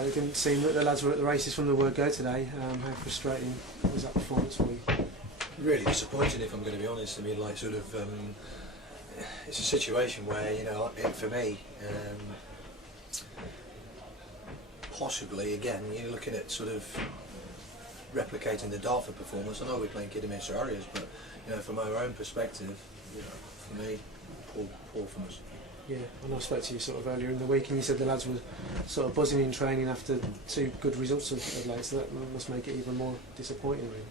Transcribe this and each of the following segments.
Dale, it didn't seem that the lads were at the races from the word go today. How frustrating was that performance for you? Really disappointing, if I'm going to be honest. I mean, like, sort of, it's a situation where, you know, for me, possibly, again, you're looking at sort of replicating the Dartford performance. I know we're playing Kidderminster Harriers, but, you know, from our own perspective, you know, for me, poor from us. Yeah, and I spoke to you sort of earlier in the week and you said the lads were sort of buzzing in training after 2 good results of late, so that must make it even more disappointing, really.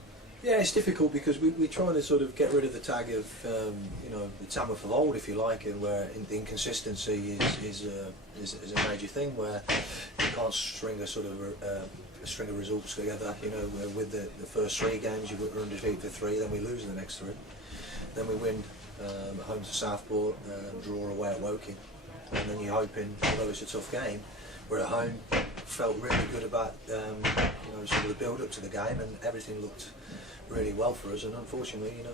Yeah, it's difficult because we're trying to sort of get rid of the tag of, you know, the Tamworth of old, if you like, and where the inconsistency is a major thing, where you can't string a sort of a string of results together. You know, with the first 3 games, we're undefeated for 3, then we lose the next 3, then we win at home to Southport, draw away at Woking, and then you're hoping, although it's a tough game, we're at home, felt really good about you know, sort of the build up to the game, and everything looked really well for us, and unfortunately, you know,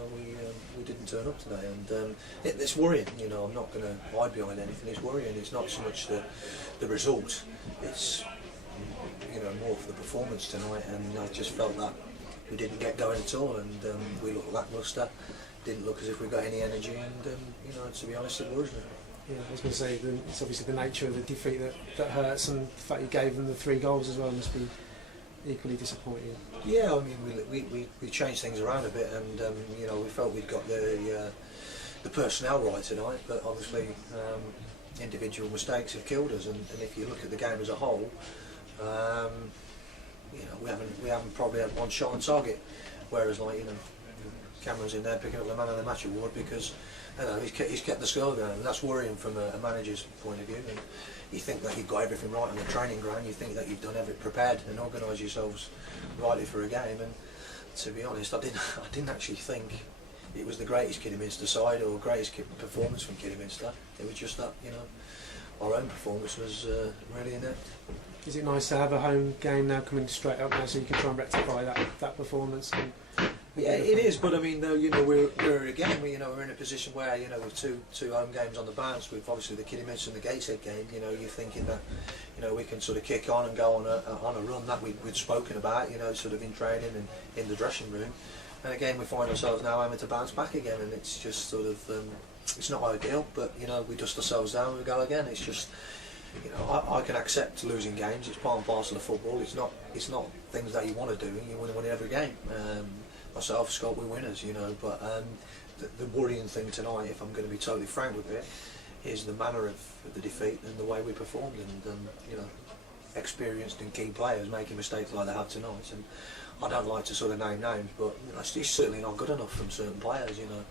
we didn't turn up today, and it's worrying. You know, I'm not going to hide behind anything. It's worrying. It's not so much the result, it's, you know, more for the performance tonight, and I just felt that we didn't get going at all, and we looked lacklustre. Didn't look as if we got any energy, and you know, to be honest, it worries me. Yeah, I was going to say, it's obviously the nature of the defeat that hurts, and the fact you gave them the 3 goals as well must be equally disappointing. Yeah, I mean, we changed things around a bit, and you know, we felt we'd got the personnel right tonight, but obviously individual mistakes have killed us. And if you look at the game as a whole, you know, we haven't probably had 1 shot on target, whereas, like, you know, Cameron's in there picking up the Man of the Match award because, you know, he's kept the score going, and that's worrying from a manager's point of view. And you think that you've got everything right on the training ground, you think that you've done everything, prepared and organised yourselves rightly for a game, and to be honest, I didn't actually think it was the greatest Kidderminster side or greatest performance from Kidderminster. It was just that, you know, our own performance was really inept. Is it nice to have a home game now coming straight up now, so you can try and rectify that performance? Yeah, it is, but I mean, you know, we're again, you know, we're in a position where, you know, with two home games on the bounce, with obviously the Kidderminster and the Gateshead game, you know, you're thinking that, you know, we can sort of kick on and go on a run that we'd spoken about, you know, sort of in training and in the dressing room, and again we find ourselves now having to bounce back again, and it's just sort of, it's not ideal, but you know, we dust ourselves down and we go again. It's just, you know, I can accept losing games. It's part and parcel of football. It's not things that you want to do. You want to win every game. Myself, Scott, we're winners, you know, but the worrying thing tonight, if I'm going to be totally frank with it, is the manner of the defeat and the way we performed, and you know, experienced and key players making mistakes like they have tonight. And I don't like to sort of name names, but you know, it's certainly not good enough from certain players, you know,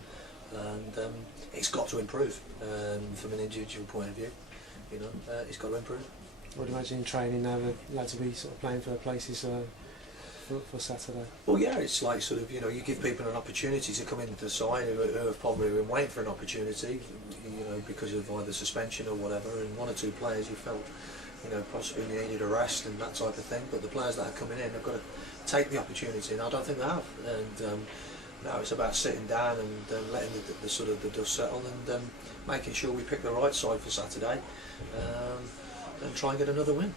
and it's got to improve from an individual point of view. You know, it's got to improve. I would imagine in training now the lads will be sort of playing for places for Saturday. Well, yeah, it's like sort of, you know, you give people an opportunity to come into the side who have probably been waiting for an opportunity, you know, because of either suspension or whatever, and 1 or 2 players you felt, you know, possibly needed a rest and that type of thing, but the players that are coming in have got to take the opportunity, and I don't think they have. And now it's about sitting down and letting the sort of the dust settle, and making sure we pick the right side for Saturday, and try and get another win.